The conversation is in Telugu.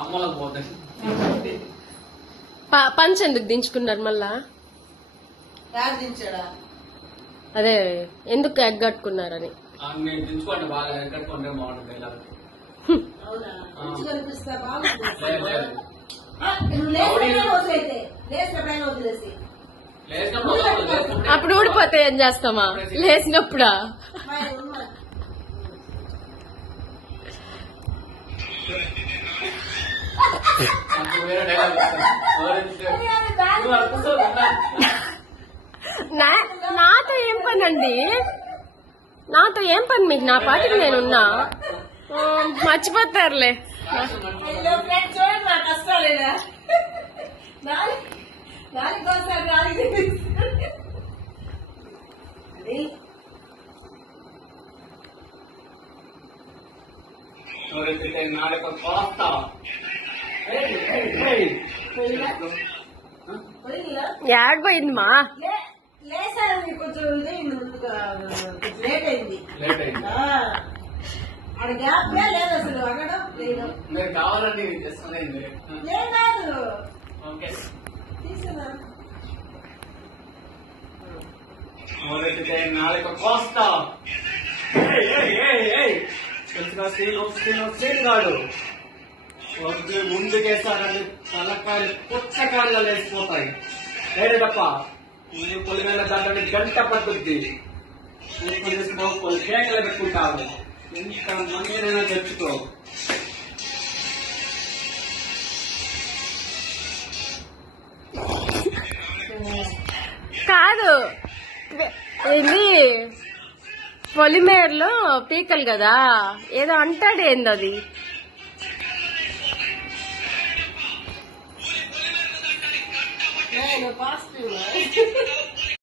అమ్మలకు పోతాయి పంచ్ ఎందుకు దించుకున్నారు మళ్ళా? అదే ఎందుకు ఎగ్గట్టుకున్నారని దించుకోండి బాగా బాగుంటుంది వదలదు, లేకుంటే- అప్పుడు ఊడిపోతే ఏం చేస్తామా? లేచినప్పుడా నాతో ఏం పని అండి నాతో ఏం పని మీకు? నా పాటికి నేనున్నా? మర్చిపోతారులే. నాలుగు కోస్తా ఆ? పోయిందా మా కొంచెం కొంచెం లేట్ అయింది. లేట్ అయింది. ఆ, ఆడ గ్యాప్ లేదు అసలు లేదు. మీరు కావాలని తెస్తుంది ఏం కాదు. ఓకే. తీసుకున్నా ఎవరైతే నాలుక కోస్తా. తెలుసుగా సీను సీను సీన్ కాడు వద్దు ముందుకేసారని తలకాయలు పుచ్చకాయలు లేచిపోతాయి ఏడే తప్ప నువ్వు పొలి మీద దాంట్లో గంట పట్టుద్ది. కేకలు పెట్టుకుంటావు. ఎంత మందినైనా తెచ్చుకో. కాదు. ఇది పొలిమేర్లో పీకలు కదా. ఏదో అంటాడు ఏంది అది? ain't a boss too,